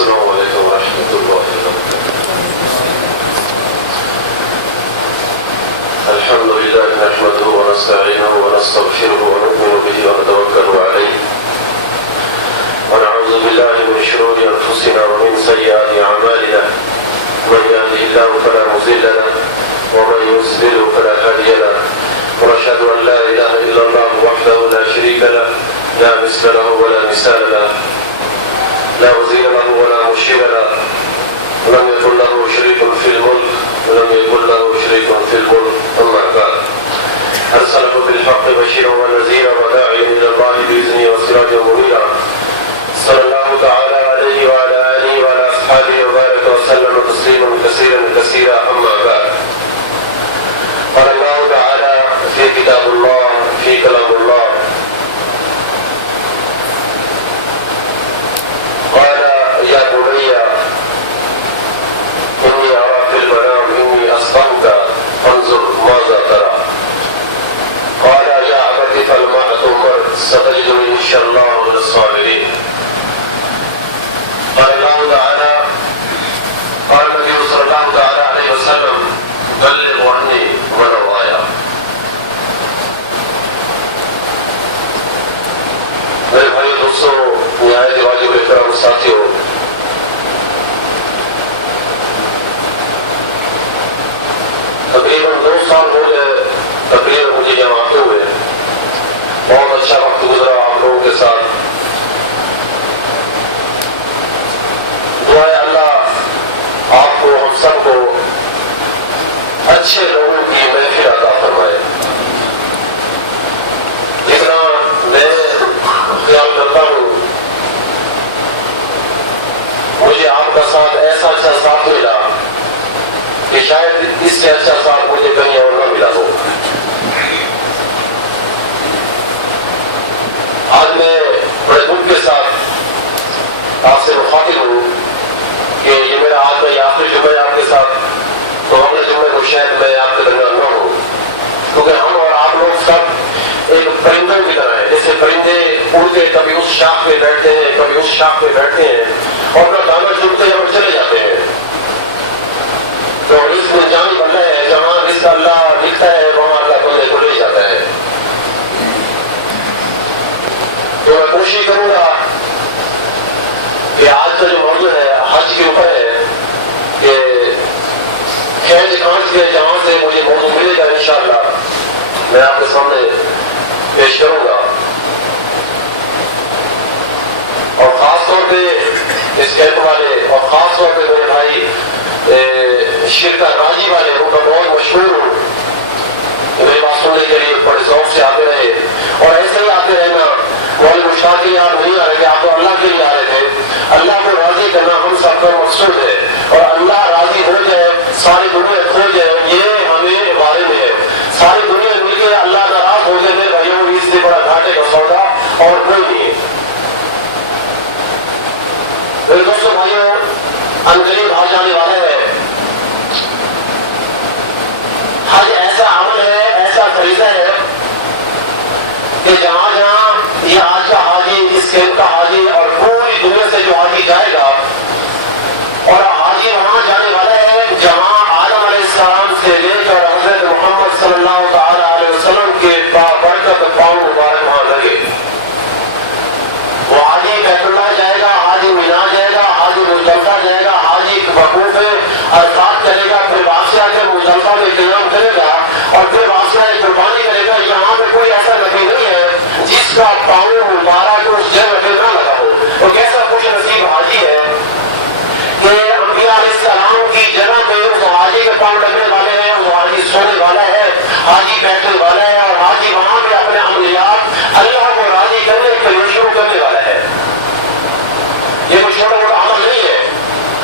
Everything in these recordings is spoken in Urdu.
السلام علیکم ورحمۃ اللہ وبرکاتہ. الحمد لله نحمده ونستعينه ونستغفره ونؤمن به ونتوكل عليه ونعوذ بالله من شرور أنفسنا ومن سيئات أعمالنا. من يهده الله فلا مضل له ومن يضلل فلا هادي له. ونشهد أن لا إله إلا الله وحده لا شريك له لا مثل له ولا مثال له لا وزير له ولا مشير له ولم يكن له شريك في الملك ولم يكن له شريك في الملك. أما بعد أرسله بالحق بشيرا ونذيرا وداعيا إلى الله بإذنه وسراجا منيرا. صلى الله تعالى عليه وعلى آله وعلى أصحابه وبارك وسلم تسليما كثيرا كثيرا. أما بعد قال الله تعالى في كتاب الله في كلام الله قال يا بني إني أرى في المنام إني أصبحت فانظر ماذا ترى. قال يا أبت افعل ما تؤمر ستجدني إن شاء الله من الصابرين. قال الله تعالى قال النبي صلى الله تعالى عليه وسلم بلغ عني ولو آية. میرے بھائی دوستوں، نہایت واجب احترام ساتھیوں، تقریباً 2 سال ہو گئے تقریباً مجھے یہاں آتے ہوئے. بہت اچھا وقت گزرا آپ لوگوں کے ساتھ. دعائے اللہ آپ کو ہم سب کو اچھے لوگوں کی محفل عطا فرمائے. جتنا میں خیال کرتا ہوں مجھے آپ کا ساتھ ایسا اچھا ساتھ ملا کہ شاید اس سے اچھا ساتھ مجھے کہیں اور نہ ملا ہو. آج میں بڑے دکھ کے ساتھ آپ سے مخاطب ہوں کہ یہ میرا آج کا یہ آخری جمعہ ہے آپ کے ساتھ. تو اگلے جمعے کو شاید میں آپ کے درمیان نہ ہوں، کیونکہ ہم اور آپ لوگ سب ایک پرندوں کی طرح ہیں. جیسے پرندے اڑ کے کبھی اس شاخ پہ بیٹھتے ہیں کبھی اس شاخ پہ بیٹھتے ہیں اور اپنا دانہ چنتے ہیں اور چلے جاتے ہیں. تو رزق جانی بننا ہے، جہاں رزق اللہ لکھتا ہے وہاں اللہ بندے کو لے جاتا ہے. تو میں کوشش کروں گا کہ آج کا جو موضوع ہے حج کے اوپر ہے کہ خیج خانچ کے جہاں سے مجھے موضوع ملے گا انشاءاللہ میں آپ کے سامنے پیش کروں گا. اور خاص طور پہ اس کیمپ والے اور خاص طور پہ میرے بھائی شرکا راجی والے ان کا بہت مشہور ہوں. میری بات سننے کے لیے بڑے ذوق سے آتے رہے اور ایسے ہی آتے رہنا. مولوی مشتاق کے لیے آپ نہیں آ رہے تھے، آپ تو اللہ کے لیے آ رہے تھے. اللہ کو راضی کرنا ہم سب کا مقصود ہے اور اللہ راضی ہو جائے ساری دنیا کھو جائے یہ ہمیں بارے میں ہے. ساری دنیا مل کے اللہ ناراض ہو گئے میرے بھائیوں، اس سے بڑا گھاٹے کا سودا اور کوئی نہیں ہے. میرے دوستوں بھائیوں، عنقریب حج آنے والا ہے. حج ایسا عمل ہے، ایسا فریضہ ہے کہ جہاں جہاں یہ آج کا حاجی، اس کیمپ کا حاجی اور پوری دنیا سے جو حاجی جائے گا اور حاجی وہاں جانے والا ہے جہاں آدم علیہ السلام سے لے کر حضرت محمد صلی اللہ تعالی علیہ وسلم کے بابرکت پاؤں مبارک وہاں لگے. وہ حاجی بیت اللہ جائے گا، حاجی مینا جائے گا، حاجی مزدلفہ جائے گا، حاجی وقوف عرفات کرے گا، پھر واپس آ کر مزدلفہ میں قیام کرے گا اور پھر واپس آ قربانی کرے گا. یہاں پہ کوئی ایسا نبی نہیں ہے جس کا پاؤں مبارک اس جگہ پہ نہ لگا ہو. وہ کیسا خوش نصیب حاجی ہے کہ انبیاء علیہ السلام کی جگہ پہ اس حاجی کے پاؤں لگنے والے ہیں. وہ حاجی سونے والا ہے، حاجی بیٹھنے والا ہے اور حاجی وہاں پہ اپنے عملیات اللہ کو راضی کرنے کے لیے شروع کرنے والا ہے. یہ کوئی چھوٹا موٹا عمل نہیں ہے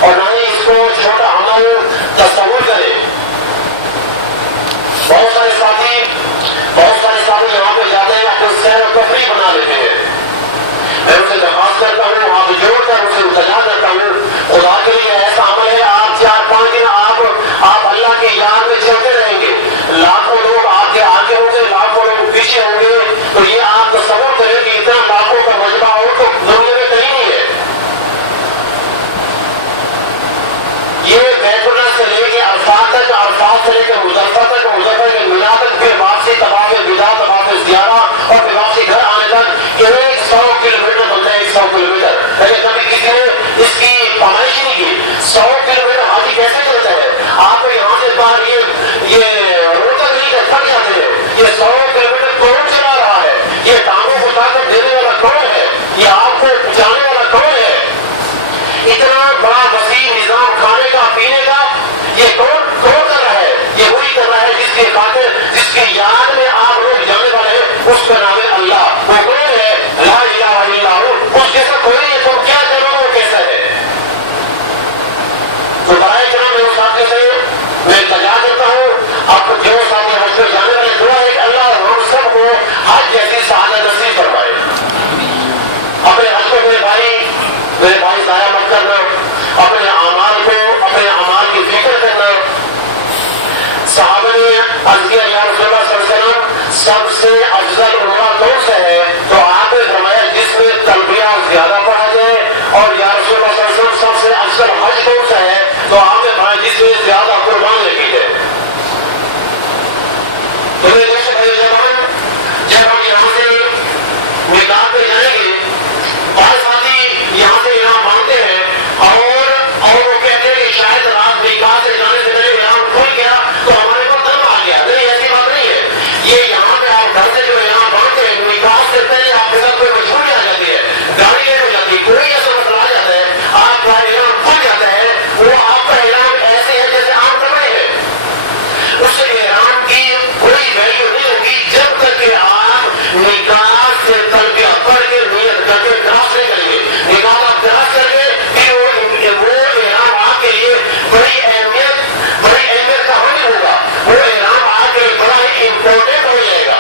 اور نہ ہی اس کو چھوٹا عمل تصور کرے. بہت سارے ساتھی یہاں پہ جاتے ہیں اپنے سیر و تفریح بنا لیتے ہیں. میں ان سے درخواست کرتا ہوں، ہاتھ جوڑ کر ان سے التجا کرتا ہوں، خدا کے لیے ایسا عمل ہے آپ 4-5 دن آپ اللہ کی یاد میں چلتے رہیں گے. لاکھوں لوگ آپ کے آگے ہوں گے، لاکھوں لوگ پیچھے ہوں گے. تو یہ آپ تصور کریں کہ اتنا لاکھوں کا مجمع ہو تو دنیا میں کہیں نہیں ہے. میرے بھائی ضائع مت کرنا، اپنے اعمال کی فکر کرنا۔ صحابہ نے عرض کیا یا رسول اللہ صلی اللہ علیہ وسلم سب سے افضل عمرہ کون سا ہے؟ تو آپ نے فرمایا جس میں تلبیہ زیادہ پڑھا جائے۔ اور یا رسول اللہ صلی اللہ علیہ وسلم سب سے افضل حج کون سا ہے؟ تو آپ نے فرمایا جس میں زیادہ قربانی کی جائے۔ تو میرے دوست بھائی جوان، جب ہم یہاں سے میقات پہ جائیں گے، بعض ساتھی یہاں سے یہاں مانتے ہیں اور وہ کہتے ہیں کہ شاید رات میقات سے جانے سے پہلے یہاں کھل گیا تو ہمارے کو دم آ گیا۔ نہیں، ایسی بات نہیں ہے۔ یہ یہاں پہ آپ گھر سے جو یہاں مانتے ہیں، میقات سے پہلے آپ کے ساتھ کوئی مجبوری آ جاتی ہے، گاڑی لیٹ ہو جاتی ہے، کوئی ایسا مسئلہ آ جاتا ہے، آپ کا اعلان کھل جاتا ہے، وہ آپ کا اعلان ایسے ہے جیسے عام کپڑے ہیں۔ اس اعلان کی کوئی ویلیو نہیں ہوگی جب تک کہ آپ نکاح سے تلبیہ پڑھ کے نیت کر کے گراس نہیں کریں گے۔ نکاح آپ گراس کر کے پھر وہ اعلان آپ کے لیے بڑی اہمیت کا حامل ہوگا، وہ اعلان آپ کے لیے بڑا ہی امپورٹنٹ ہو جائے گا۔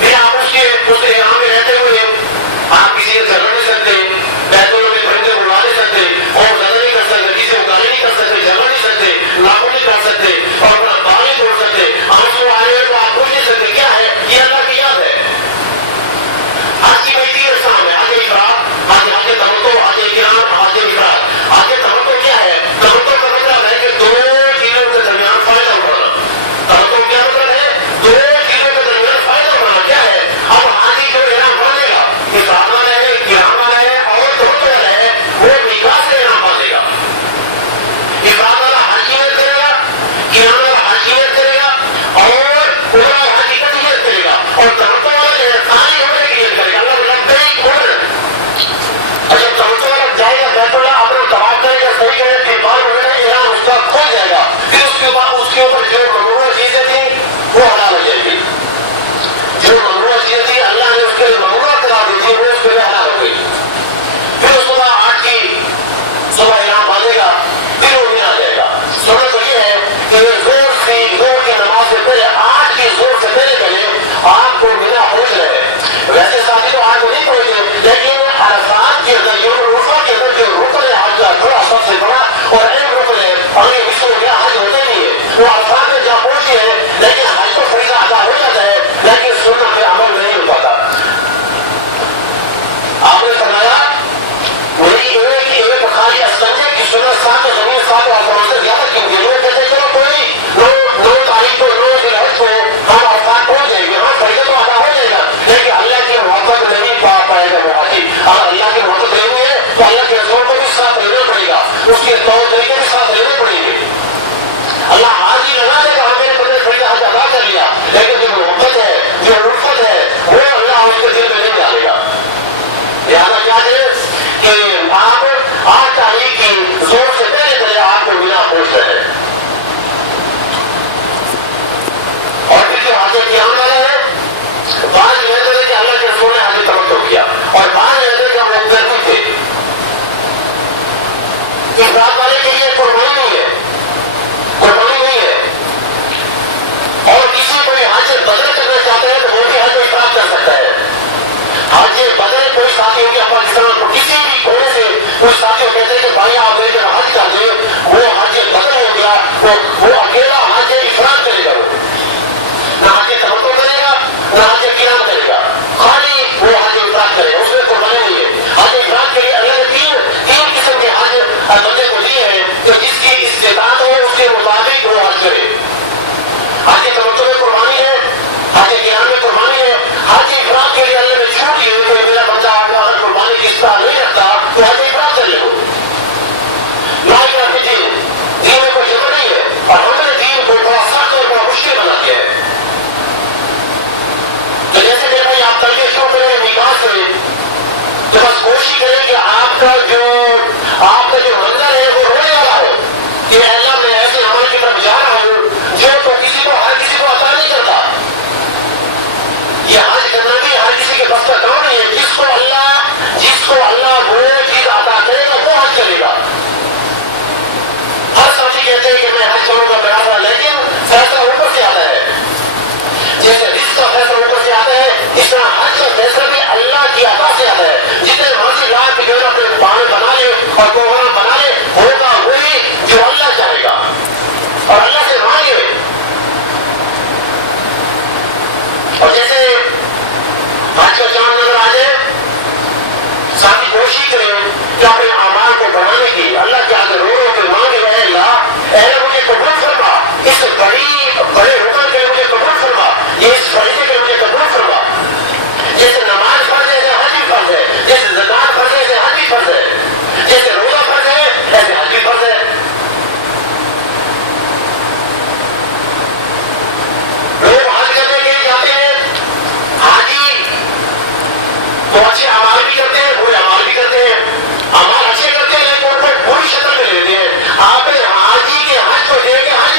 پھر آپ اس اعلان میں رہتے ہوئے آپ کسی سے جھگڑ نہیں سکتے، بیتوں میں پرندے اڑا نہیں سکتے، اور زیادہ نہیں کر سکتے، کسی سے گالی نہیں کر سکتے، جھگڑ نہیں سکتے، ناخن نہیں کر سکتے، اور اپنا بال نہیں توڑ سکتے۔ آنسو آ رہے ہیں تو آپ پوچھ نہیں سکتے کیا ہے، یہ اللہ کی یاد ہے۔ آج کی بھائی تین اقسام ہے، آج افراد، آج تمتع، آج اقرار، آج افراد۔ آج تمتع کیا ہے؟ تمتع کا مطلب ہے کہ دو چیزوں کے درمیان فائدہ اٹھانا۔ تمتع کیا مطلب ہے؟ دو چیزوں کے درمیان فائدہ اٹھانا۔ کیا ہے؟ اب حاجی جو احرام باندھے گا، افراد والا ہے، اقرار والا ہے اور تمتع والا ہے، وہ نکاح سے احرام باندھے گا۔ افراد والا حج کی نیت کرے گا، اقرار والا حج کی نیت کرے گا، اور عمرہ اور حج کی نیت کرے گا، اور تمتع والا جو ہے ثانی عمرے کی نیت کرے گا۔ اللہ لبیک عمرہ۔ اور جب تمتع والا جائے گا بیت اللہ، اپنا طواف کرے گا، صحیح کرے گا، بال وغیرہ احرام اس کا کھل جائے گا، پھر اس کے اوپر جو ممنوع چیزیں تھیں وہ حلال ہو جائے گی۔ جو ممنوع چیزیں تھیں اللہ نے اس کے لیے ممنوع قرار دی تھی، وہ اس کے لیے حلال ہو گئی۔ پھر اس کے بعد 8 کی صبح احرام باندھے گا، پھر وہ مینا جائے گا۔ سنت تو یہ ہے کہ زور کی نماز سے پہلے 8 کی زور سے پہلے آپ کو مینا پہنچ رہے ہیں۔ ویسے ساتھی تو 8 کو نہیں پہنچے، لیکن عرفات کے اندر یوم عرفہ کے اندر جو رکن ہے حج کا بڑا سب سے بڑا اور اہم رکن ہے، اگر مس ہو گیا حج ہوتا ہی نہیں ہے۔ وہ عرفات میں جہاں پہنچے ہیں، لیکن حج تو فریضہ ادا ہو جاتا ہے، لیکن سنت پہ عمل نہیں ہو پاتا۔ آپ نے فرمایا وہی ایک خالی استنجے کی سنت 7 زمین 7 آسمان سے زیادہ کی مجھے لوگ کہتے ہیں چلو کوئی 9 تاریخ کو 9 ذوالحج کو ہم عرفات پہنچ جائیں گے، ہاں فریضہ تو ادا ہو جائے گا، لیکن اللہ کی محبت نہیں پا پائے گا وہ حاجی۔ اگر اللہ کی محبت لینی ہے تو اللہ کے رسول کو بھی ساتھ لینا پڑے گا، اس کے طور طریقے بھی ساتھ لینے پڑیں گے۔ اللہ حاجی لگا دے گا، ہم نے بندے فریضہ حج ادا کر لیا، لیکن جو محبت ہے، جو الفت ہے، وہ اللہ اس کے دل میں نہیں ڈالے گا۔ لہٰذا کیا ہے کہ آپ 8 تاریخ کی زور سے پہلے آپ کو مینا پہنچ رہے ہیں۔ اور پھر جو حج قیام والا ہے، بعض یہ کہ اللہ کے رسول نے حج تمتع کیا، اور بعض یہ کہ وہ گرمی تھے،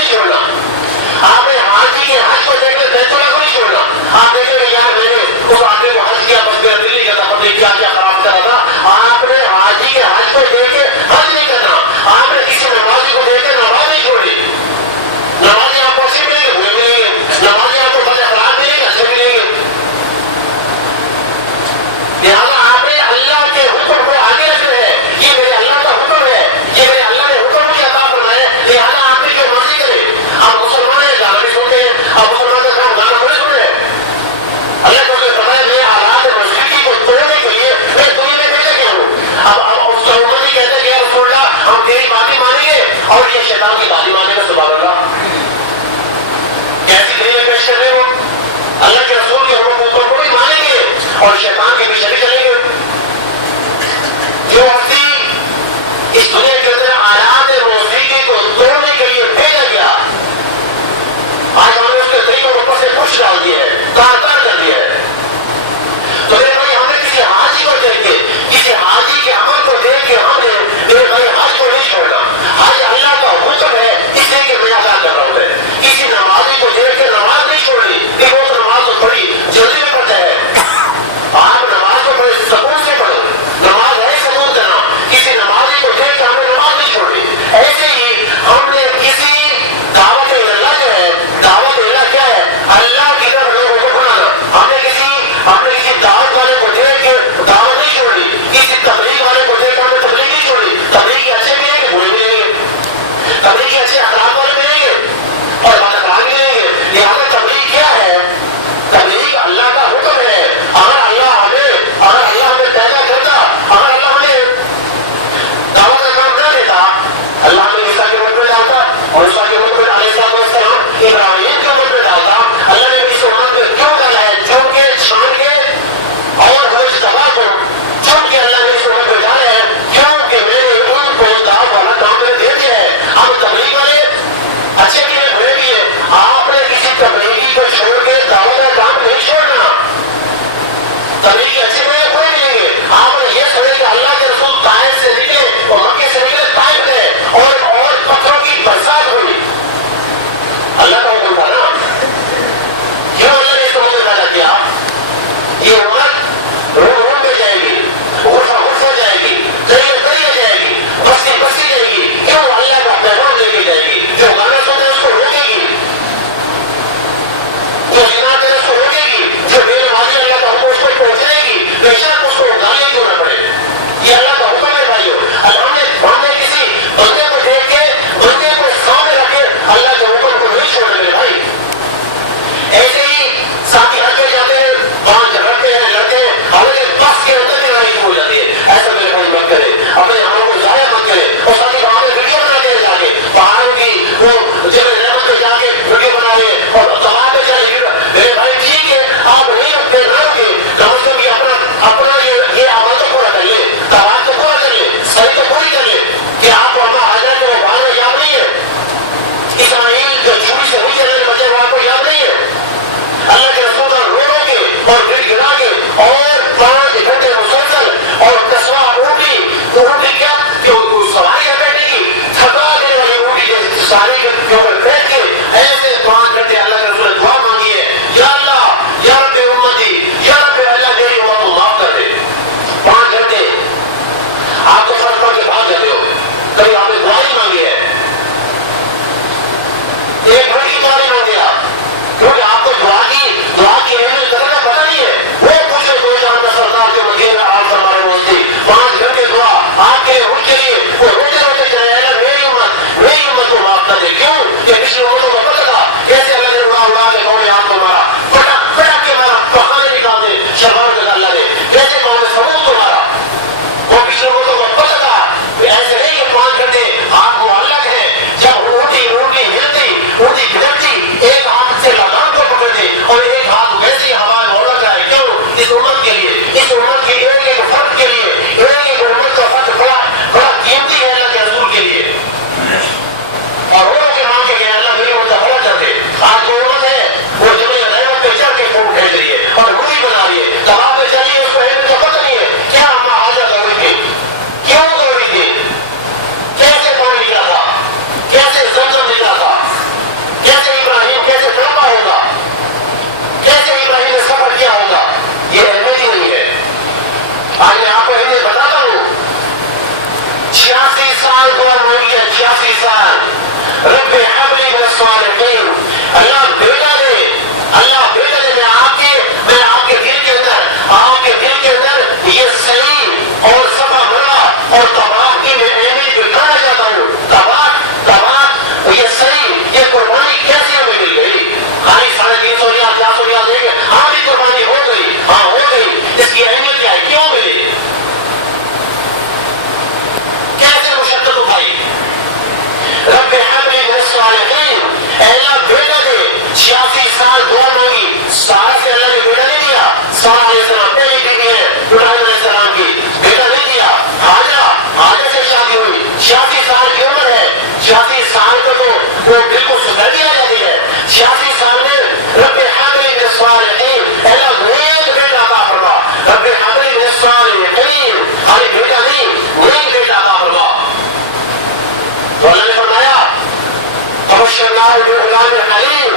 نہیں چھوڑنا. آپ نے حاجی کے حج کو دیکھ لیں بیت اللہ کو نہیں چھوڑنا. آپ دیکھیں کہ یار میں نے اس آدمی کو حج کیا بس میرا دل نہیں کرتا پتہ نہیں کیا کیا خراب کرا تھا. آپ نے حاجی کے حج کو دیکھ کے حج نہیں کرنا. آپ نے کسی نمازی کو دیکھ کے نماز نہیں چھوڑی. نمازی آپ کو اچھے ملیں گے برے ملیں گے. نمازی آپ کو بد اخلاق ملیں گے اچھے ملیں گے. لہٰذا آپ نے اللہ کے حکم کو آگے رکھنا ہے. یہ میرے اللہ کا حکم ہے, یہ میرے اللہ نے حکم مجھے عطا فرمایا ہے. لہٰذا آپ نے جو مرضی کرے. آپ مسلمان ہیں گانا بھی سنتے ہیں, آپ مسلمان کا کام گانا تھوڑی سن رہے ہیں. اللہ کو فرمایا میں آلات موسیقی کو توڑنے کے لیے میں دنیا میں بھیجا گیا ہوں. اب اس عمر نہیں کہتے کہ یا رسول اللہ ہم تیری بات ہی مانیں گے اور یہ شیطان کی بات ہی مانیں گے. سبحان اللہ, کیسی دلیل پیش کر رہے ہو. اللہ کے رسول کے حکم کو بھی مانیں گے اور شیطان کے پیچھے بھی چلیں گے. جو ہستی اس دنیا کے اندر آلات موسیقی کو توڑنے کے لیے بھیجا گیا, آج ہم نے اس کے طریقوں کو اوپر سے پوچھ ڈال دیا ہے, تار کر دیا ہے. تو میرے بھائی ہم نے کسی حاجی کو دیکھ کے, کسی حاجی کے عمل کو دیکھ کے ہم نے میرے بھائی حج کو نہیں چھوڑنا. حج اللہ کا حکم ہے اس لیے کہ میں ادا کر رہا ہوں. میں کسی نمازی کو دیکھ کے نماز نہیں چھوڑنی کہ وہ تو نماز تو بڑی جلدی میں پڑھتا ہے. آپ نماز کو بڑے سکون سے پڑھو. نماز ہے سکون کرنا. کسی نمازی کو دیکھ کے ہمیں نماز نہیں چھوڑنی. ایسے ہی ہم نے کسی دعوت اللہ جو ہے, دعوت اللہ کیا ہے, اللہ کی طرف لوگوں کو بلانا. ہم نے کسی دعوت والے کو دیکھ کے دعوت نہیں چھوڑنی. کسی تبلیغ والے کو دیکھ کے ہمیں تبلیغ نہیں چھوڑنی. تبلیغ اچھے ملیں گے برے ملیں گے. تبلیغ اچھے اخلاق والے ملیں گے اور بد اخلاق ملیں گے. لہٰذا تبلیغ کیا ہے, تبلیغ اللہ کا حکم ہے. اگر اللہ ہمیں پیدا کرتا, اگر اللہ ہمیں دعوت کا کام نہ دیتا, اللہ ہمیں عیسیٰ کے مت میں ڈالتا اور عیسیٰ کے مت میں علیہ السلام ابراہیم کے مت میں ڈالتا. اللہ نے اس امت میں کیوں ڈالا ہے, چن کے چھان کے اور ہر دفعہ کو چن کے اللہ نے اس امت میں ڈالا ہے کیونکہ میں نے ان کو دعوت والا کام میں دے دیا ہے. ہم تبلیغ والے اچھے بھی ہیں برے بھی ہیں. آپ نے کسی تبلیغی کو چھوڑ کے دعوت کا کام نہیں چھوڑنا. تبلیغی اچھے میں کوئی ملیں گے. آپ نے یہ سمجھے کہ اللہ کے رسول طائف سے نکلے اور مکے سے نکلے طائف گئے اور پتھروں کی برسات ہوئی. اللہ کا حکم تھا نا. کیوں اللہ نے اس کو مجھے پیدا کیا. یہ امت روم میں جائے گی, غرفہ غرفہ جائے گی, دریا دریا جائے گی, بستی بستی جائے گی. کیوں اللہ کا پیغام لے کے جائے گی. جو گانا سنتے ہیں اس کو روکے گی, جو زنا کرے اس کو روکے گی, جو بے نمازی اللہ کا حکم اس کو پہنچائے گی, بے شک اس کو گالی کیوں نہ پڑے. یہ اللہ کا حکم ہے بھائیو. ہم نے کسی بندے کو دیکھ کے بندے کو سامنے رکھ کے اللہ کے حکم کو نہیں چھوڑنے میرے بھائی. ایسے ہی ساتھی ہٹ کے جاتے ہیں, پانچ رکھتے ہیں لڑتے ہیں, حالانکہ بس کے اندر بھی لڑائی ہو جاتی ہے. ایسا میرے بھائی مت کرے, اپنے عملوں کو ضائع مت کرے. اور ساتھی وہاں پہ ویڈیو بناتے ہیں جا کے پہاڑوں کی, وہ جب رحمت پہ جا کے ویڈیو بنا رہے ہیں اور تباہ پہ چلے. میرے بھائی ٹھیک ہے, آپ نہیں رکھتے نہ رکھے, کم از کم یہ اپنا یہ عمل تو پورا کر لے, تباہ تو پورا کر لے, صحیح تو پوری کر لے. کہ آپ کو اما حضرت کو بھاگنا یاد نہیں ہے. اسماعیل جو چوری سے ہوئی جانے بچے وہ آپ کو یاد نہیں ہے. اللہ کے رسول کا رو رو کے اور گر گرا کے اور 5 گھنٹے مسلسل اور کسوا اونٹی کیا کہ سواری ہے بیٹھنے کی, تھکا دینے والی اونٹی ساری کے اوپر بیٹھ کے ایسے 5 گھنٹے اللہ کے رسول نے دعا مانگی ہے, یا اللہ یا رب امتی, یا رب اللہ میری امت کو معاف کر دے. 5 گھنٹے آپ تو فرض پڑھ کے بھاگ جاتے ہو, کبھی آپ نے دعا ہی مانگی ہے. ایک بڑی کی دعا نہیں مانگے آپ, کیونکہ آپ کو دعا کی اہمیت قدر کا پتہ نہیں ہے. وہ پوچھے 2 جہاں کا سردار جو مدینہ آپ فرمائے وہ تھی 5 گھنٹے دعا آپ کے ان کے لیے وہ روتے روتے چلے آئے گا میری امت کو معاف کر دے. کیوں کہ پچھلی امتوں کو پتہ تھا کیسے اللہ نے اڑا کے قوم آپ کو مارا, پٹک کے مارا, پخانے نکال دے شرمار کے اللہ نے, کیسے قوم سمود کو مارا. وہ پچھلی امتوں کو پتہ تھا ایسے نہیں کہ 5 گھنٹے 86 سال دعا مانگی ہے, 86 سال. رب حبلی من الصالحین, اللہ بیٹا دے, اللہ بیٹا دے. میں آپ کے دل کے اندر یہ صحیح اور صفا مرا اور طواف کی میں اہمیت دکھانا چاہتا ہوں. طواف یہ صحیح, یہ قربانی کیسے ہمیں مل گئی؟ خالی 350 ریال 400 ریال دیں گے, ہاں بھی قربانی ہو گئی, ہاں ہو گئی. اس کی اہمیت کیا ہے, کیوں ملی, کیسے مشقت اٹھائی؟ رب حبلی من الصالحین, اللہ بیٹا دے. 86 سال دعا مانگی, سارا سے اللہ نے بیٹا نہیں دیا. سارا علیہ السلام پہلی بیوی ہے ابراہیم علیہ السلام کی, بیٹا نہیں دیا. حاجرہ سے شادی ہوئی, 86 سال کی عمر ہے. 86 سال کو تو وہ بالکل سدھر دیا جاتی ہے. 86 سال میں رب حبلی من الصالحین, اللہ نیک بیٹا عطا فرما. رب حبلی من الصالحین, خالی بیٹا نہیں, نیک بیٹا عطا فرما. تو اللہ نے فرمایا فبشرناہ بغلام حلیم,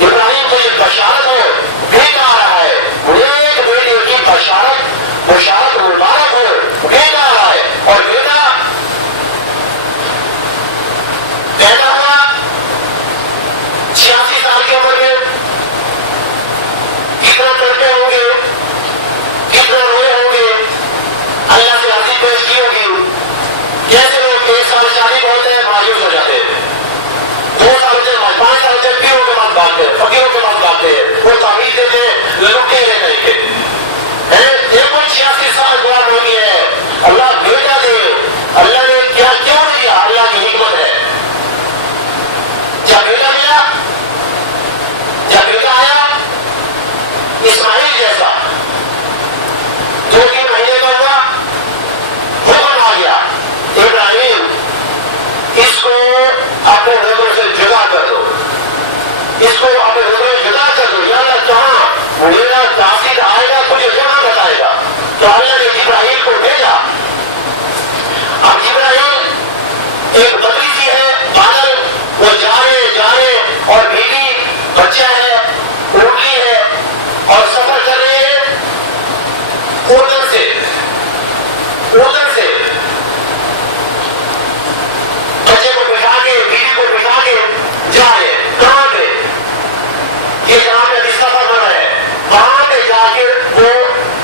ابراہیم کو یہ بشارت ہے, بیٹا آ رہا ہے, نیک بیٹے کی بشارت مبارک ہو, بیٹا آ رہا ہے. اور بیٹا پیدا ہوا 86 سال کی عمر میں. کتنا تڑپے ہوں گے, کتنا روئے ہوں گے, اللہ سے عرضی پیش کی ہوگی. جیسے لوگ 1 سال شادی کو ہوتے ہیں مایوس ہو جاتے ہیں, 2 سال سے 5 سال سے پیروں کے بعد باندھتے ہیں, فقیروں کے بعد باندھتے ہیں, وہ تعویذ دیتے ہیں, لٹے رہ جائیں گے. دیکھو 86 سال دعا مانگی ہے, اللہ بیٹا دے. اللہ نے کیا کیوں نہیں دیا, اللہ کی حکمت ہے. جب بیٹا ملا, جب بیٹا آیا اسماعیل جیسا, 2-3 مہینے کا ہوا, حکم آ گیا ابراہیم اس کو اپنے نظروں سے جدا کر دو, اس کو اپنے نظروں سے جدا کر دو. یا اللہ کہاں میرا تاثیر آئے گا, تجھے جہاں بتائے گا. تو اللہ نے جبرائیل کو بھیجا. اب جبرائیل ایک بکری سی ہے, بادل, وہ جا رہے اور بیوی بچہ ہے, اونٹنی ہے, اور سفر کر رہے ہیں اردن سے. بچے کو بٹھا کے, بیوی کو بٹھا کے جا رہے ہیں. کہاں پہ, یہ جہاں پہ سفر ہو رہا ہے, وہاں پہ جا کے وہ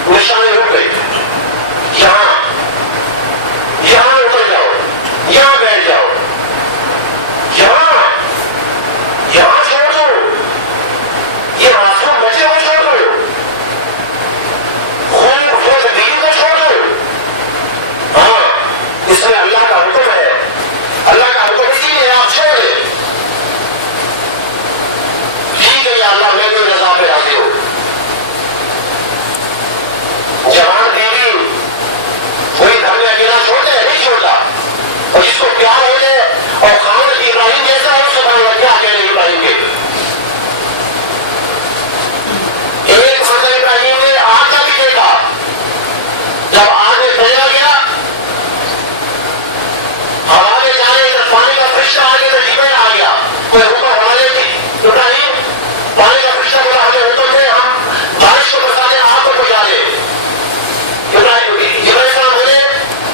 نشانے رک گئی. یہاں اتر جاؤ, یہاں بیٹھ جاؤ, یہاں چھوڑ دو, یہ معصوم بچے کو چھوڑ دو, خود بیوی کو چھوڑ دو. ہاں, اس میں اللہ کا حکم ہے. اللہ کا حکم اسی لیے آپ چھوڑ دیں. ٹھیک ہے یا اللہ, میں تو رضا پہ راضی ہوں. جوان بیوی کوئی گھر میں اکیلا چھوڑتا ہے, نہیں چھوڑتا. اور جس کو پیار ہو جائے اور خاندان ابراہیم جیسا ہے, سبحان اللہ, کیا کہہ رہے ابراہیم کے. ایک منظر ابراہیم نے آگ کا بھی دیکھا. جب آگ میں پھیلا گیا, ہوا میں جانے ادھر پانی کا فرشتہ آ گیا, جبرائیل آ گیا. کوئی حکم حوالے کی ابراہیم, پانی کا فرشتہ بولا ہمیں حکم دے, ہم بارش کو برسانے آگ کو بجھا دیں. جبرائیل صاحب بولے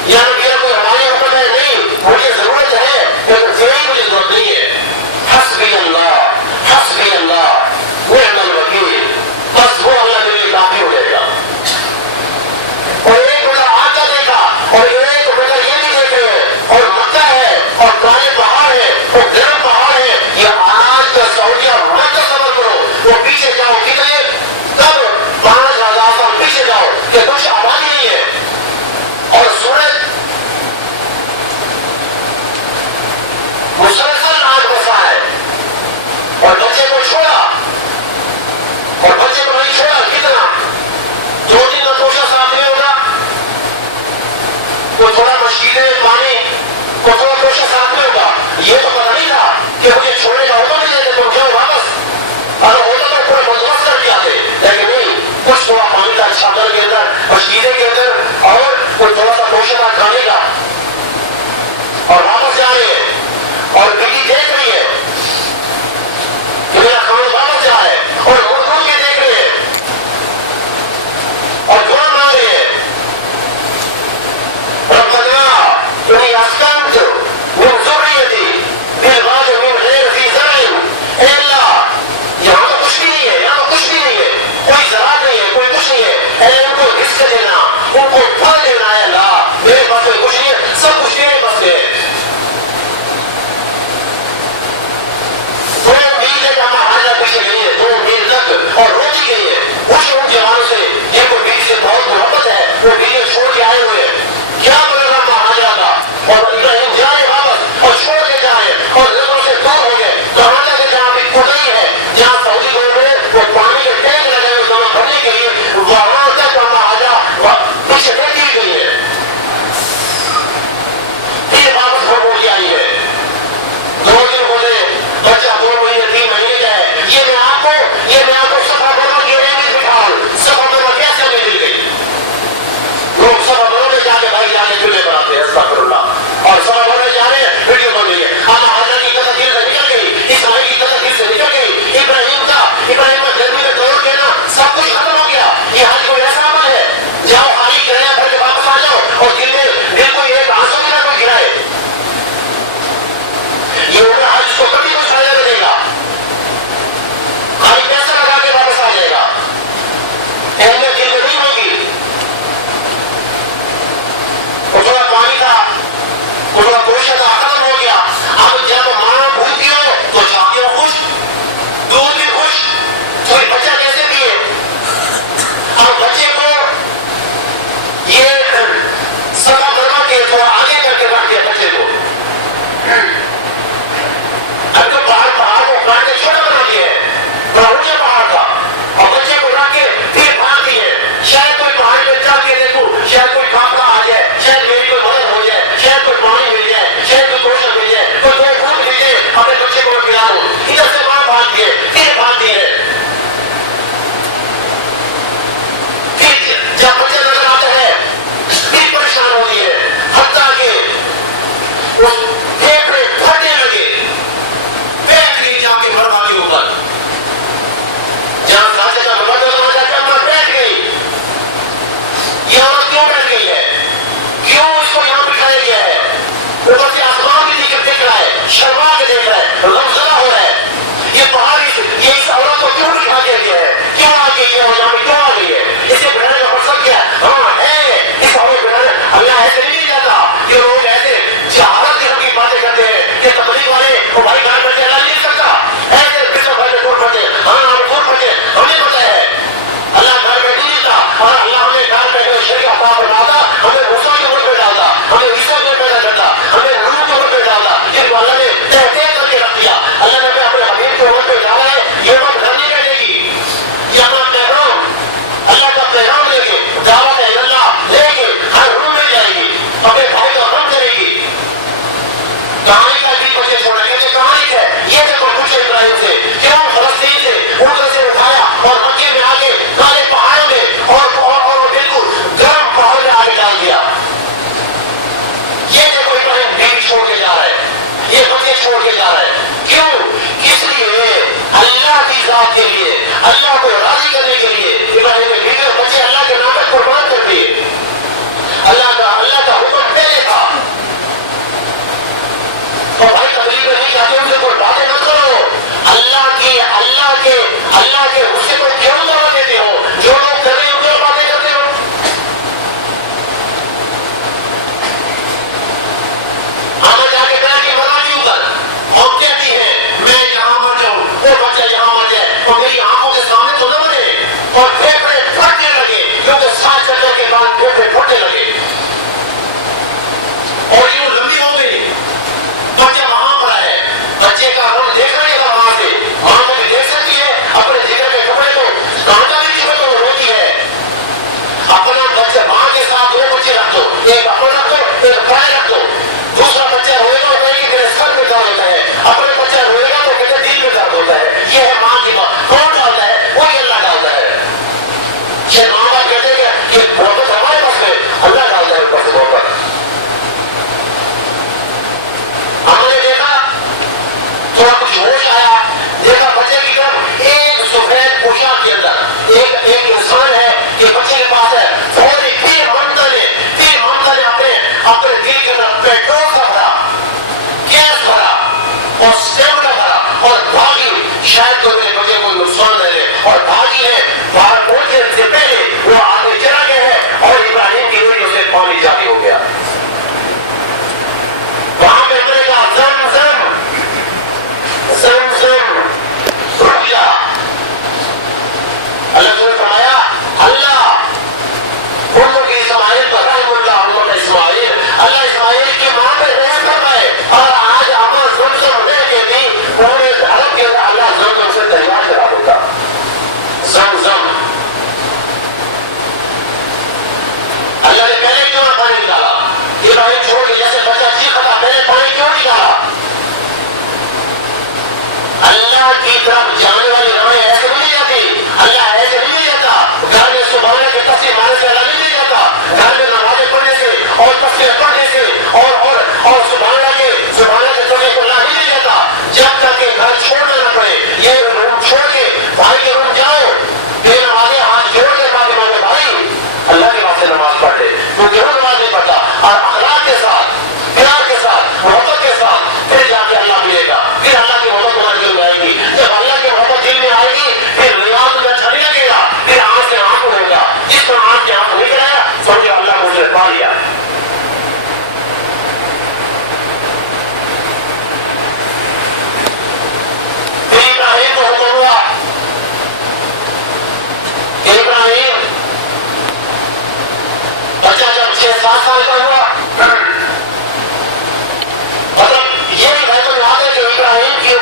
یا میرا کوئی ہمارے حکم ہے, نہیں, مجھے ضرورت ہے لیکن تیری مجھے ضرورت نہیں ہے. حسبی اللہ نعم الوکیل, بس وہ اللہ میرے لیے کافی ہو جائے گا. اور ایک بڑا آگ کا دیکھا, اور ایک بڑا یہ بھی دیکھ رہے ہیں, اور مکہ ہے, اور کالے پہاڑ ہے, اور گرم پہاڑ ہے. یہ آج کا سعودیہ مت کا صبر کرو, وہ پیچھے جاؤ, کتنے تب 5000 سال پیچھے جاؤ کہ کچھ آبادی نہیں ہے. اور سورج مسلسل آگ بسا ہے, اور بچے کو چھوڑا, اور بچے کو نہیں چھوڑا. کتنا 2 دن کا توشہ صاف نہیں ہوگا, وہ تھوڑا مشکلیں پانی کو تھوڑا توشہ صاف نہیں ہوگا. یہ تو پتا نہیں تھا کہ مجھے چھوڑنے کا ہوتا نہیں دیتے, تم جاؤ واپس. اگر ہوتا تو پورا بندوبست کر کے آتے, لیکن نہیں, کچھ تھوڑا پانی کا چھاپر کے اندر, مشکلیں کے اندر, اور کوئی تھوڑا سا توشہ کا کھانے کا, اور واپس جا رہے ہیں. اور بیوی دیکھ رہی ہے کہ میرا کھانا واپس جا رہا ہے, اور مڑ کے دیکھ رہے ہیں, اور دعا مانگ رہے ہیں. ربنا آئے ہوئے ہیں، کیا بولے مہاجرہ کا، اور ابراہیم جائے واپس اور چھوڑ کے جائے اور نظروں سے دور ہو گئے، کہاں تک جہاں بھی کھدائی ہے، جہاں سعودی لوگوں نے وہ پانی کے ٹینک لگے ہوئے دونوں بھرنے کے لیے، وہاں تک مہاجرہ پیچھے دیکھی گئی ہے، پھر واپس ہو کے آئی ہے، 2 دن بولے بچہ 2 مہینے 3 مہینے کا ہے، یہ میں آپ کو صفا برما کی اہمیت بٹھاؤں، صفا برما کیسے ہمیں مل گئی؟ لوگ صفا برما میں جا کے بھائی جا کے چولہے بناتے ہیں، استغفر اللہ، اور صفا برما میں جا رہے ہیں ویڈیو بن رہی ہے، حاضر کی تصدیق سے نکل گئی، اسماعیل کی تصدیق سے نکل گئی، ابراہیم کا گرمی میں دوڑ کے نا سب کچھ ختم ہو گیا۔ یہ حج کوئی ایسا عمل ہے جاؤ خالی کرایہ بھر کے واپس آ جاؤ اور دل کو ایک آنسو بھی نہ کوئی گرائے، یہ عمر حج کو کبھی کچھ فائدہ نہیں دے گا، خالی پیسہ لگا کے واپس آ جائے گا، اہمیت دل میں نہیں ہوگی۔ اور تھوڑا پانی تھا، تھوڑا گوشت تھا، ختم ہو گیا، اب جب ماں بھوکی ہو تو چاہتی ہو خوش، دودھ بھی خوش، کوئی بچہ کیسے پیے؟ اب بچے کو یہ صفا برما کے تھوڑا آگے کر کے رکھ دیا بچے کو، اب تو پہاڑ کو کاٹ کے چھوٹا بنا دیا ہے، بڑا اونچا پہاڑ تھا، اور بچے کو رکھ کے پھر بھاگ دی ہے، شاید کوئی پہاڑ پہ چڑھ کے دیکھوں، شاید کوئی کھاپڑا آ جائے، شاید میری کوئی مدد ہو جائے، شاید کوئی پانی مل جائے، شاید کوئی گوشت مل جائے، کوئی 2 پھول مل جائے، اپنے بچے کو میں پلا دوں، ادھر سے وہاں بھاگ دیے، پھر بھاگ دیے، پھر جب بچے نظر آتا ہے پھر پریشان ہوتی ہے، حتیٰ کہ اس پھیپھڑے پھٹنے لگے، بیٹھ گئی جا کے مرد والی اوپر، جہاں کھاتے کا مرد ہونا جاتا ہے مرد بیٹھ گئی، یہ عورت کیوں بیٹھ گئی ہے؟ کیوں اس کو یہاں بٹھایا گیا ہے؟ اوپر سے آسمان بھی دیکھ رہا ہے، شرما کے دیکھ رہا ہے، غمزدہ ہو رہا ہے، یہ پہاڑ یہ اس عورت کو کیوں بٹھا دیا گیا ہے؟ کیوں آ گئی ہے اور یہاں پہ کیوں آ گئی ہے؟ اسے بٹھانے کا مقصد کیا ہے؟ ہاں ہے اس عورت بٹھانے، اللہ ایسے نہیں جاتا، یہ لوگ ایسے جہالت قسم کی باتیں کرتے ہیں کہ تبلیغ والے وہ بھائی گھر بیٹھے اللہ نہیں سکتا، ایسے بچوں بھائی میں ٹوٹ پڑتے، ہاں ہم ٹوٹ پڑتے، ہمیں پتہ ہے اللہ گھر بیٹھے نہیں تھا، اور اللہ ہمیں گھر بیٹھے شریعت عطا فرماتا، ہمیں موسیٰ کے اوپر پہ ڈالتا، ہمیں عیسیٰ کے اوپر پیدا کرتا، ہمیں روح کے اوپر پہ ڈالتا، جن کو اللہ نے تہذیب کر کے رکھ دیا، اللہ نے اپنے حبیب کے اوپر پہ ڈالا ہے، یہ وقت گھر نہیں بیٹھے گی، یہ اپنا پیغام اللہ کا پیغام لے کے دعوت اللہ لے کے ہر روم میں جائے گی، اپنے بھائی کا غم کرے گی، کہانی کا بھی بچے چھوڑا کہتے کہانی ہے، یہ دیکھو پوچھے ابراہیم سے کیوں فلسطین سے اوپر سے اٹھایا اور مکے میں آگے کالے پہاڑوں میں اور بالکل گرم پہاڑ میں آگے ڈال دیا، یہ دیکھو ابراہیم بیوی چھوڑ کے جا رہا ہے، یہ بچے چھوڑ کے جا رہا ہے، کیوں؟ کس لیے؟ اللہ کی ذات کے لیے، اللہ کو راضی کرنے کے لیے ابراہیم نے بیوی اور بچے اللہ کے نام پر قربان کر دیے، اللہ کا حکم پہلے تھا، اور بھائی تبلیغ میں نہیں چاہتے ان سے کوئی باتیں نہ کرو، اللہ کے غصے کو کیوں دعوت دیتے ہو؟ جو لوگ کر رہے ہیں ان کو باتیں کرتے ہو، ہمیں جا کے بیٹھ کے منا کیوں کر، ہم کہتی ہیں میں یہاں مر جاؤں، وہ بچہ یہاں مر جائے، اور میری آنکھوں کے سامنے تو نہ مرے، اور پھیپھڑے پھٹنے لگے، کیونکہ سانس کرنے کے بعد پھیپھڑے پھٹنے لگے، اور یوں لمبی ہو گئی، بچہ وہاں پڑا ہے، بچے کا غم دیکھ رہے گا وہاں سے، ماں کو بھی دیکھ سکتی ہے، اپنے جگر کے کپڑے کو کانٹا بھی چھوڑ تو روتی ہے، اپنا بچہ ماں کے ساتھ 2 بچے رکھ دو، ایک اپنا رکھ دو ایک پائے رکھ دو، دوسرا بچہ روئے گا کہے گی میرے سر میں درد ہوتا ہے، اپنے بچہ روئے گا تو کہتے دل میں درد ہوتا ہے، یہ ہے ماں کی بات، کون ڈالتا ہے؟ وہی اللہ ڈالتا ہے، یہ ماں باپ کہتے ہیں کہ محبت ہمارے پاس میں، اللہ ڈالتا ہے اوپر سے محبت، ہم نے دیکھا تھوڑا کچھ ہوش آیا، دیکھا بچے کی طرف ایک سفید پوشاک کے اندر ایک انسان ہے کہ بچے کے پاس ہے، تھوڑی پھر منتر نے اپنے دل کے اندر پیٹرول کا بھرا، گیس بھرا اور اسٹیمنا بھرا اور بھاگی، شاید تو میرے بچے کو نقصان نہ لے، اور بھاگی ہے، باہر پہنچنے سے پہلے وہ آدمی چلا گیا ہے، اور ابراہیم کی وجہ سے پانی جاری ہو گیا، وہاں پہ میں نے کہا زمزم رک جا، اللہ نے فرمایا اللہ ان لوگ کی اسماعیل پر رحم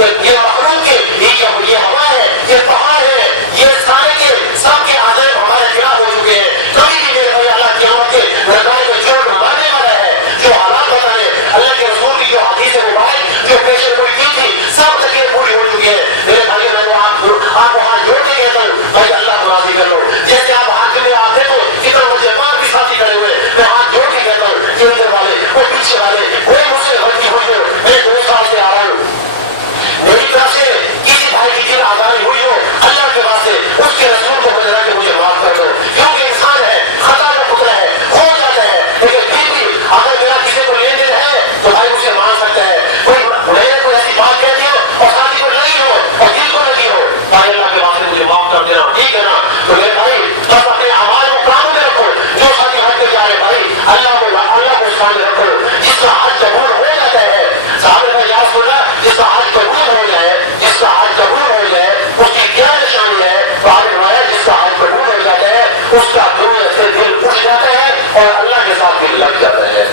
یہ مخلوق کے یہ ہوا ہے، یہ پہاڑ ہے، یہ سارے کے سب کے عزائم ہمارے خلاف ہو چکے ہیں. کبھی بھی میرے بھائی اللہ قیامت کے میدان میں چوٹ مارنے والا ہے. جو حالات بتائے اللہ کے رسول کی جو حدیث مبارک جو پیشن گوئی کی تھی سب تک پوری ہو چکی ہے. میرے بھائی میں تو آپ کو ہاتھ جوڑ کے کہتا ہوں بھائی اللہ کو راضی کر لو. جیسے آپ ہاتھ میں آپ دیکھو کتنا مجھے پاک بھی ساتھی کھڑے ہوئے، میں ہاتھ جوڑ کے کہتا ہوں کہ ادھر والے وہ پیچھے والے کوئی مجھ سے غلطی ہوئی ہو، میں 2 سال سے آ رہا ہوں، میری طرف سے کسی بھائی کی دل آزاری ہوئی ہو اللہ کے واسطے اس کے رسول کو بجا کے مجھے معاف کر دو. کیونکہ انسان ہے، خطا کا پتلا ہے، ہو جاتا ہے، لیکن پھر بھی اگر میرا کسی کو لین دین ہے تو بھائی مجھے مان سکتا ہے. میں نے کوئی ایسی بات کہہ دی ہو اور ساتھی کو لگی ہو اور دل کو لگی ہو بھائی اللہ کے واسطے مجھے معاف کر دینا، ٹھیک ہے نا. تو میرے بھائی بس اپنے اعمال کو کام میں رکھو. جو ساتھی حج پہ جا رہے بھائی اللہ کو سامنے رکھو. جس کا حج قبول ہو جاتا ہے صاحب کا یاد سن رہا، جس کا حج قبول ہو جائے، جس کا حج قبول ہو جائے اس کی کیا نشانی ہے؟ جس کا حج قبول ہو جاتا ہے اس کا دنیا سے دل اٹھ جاتا ہے اور اللہ کے ساتھ دل لگ جاتا ہے.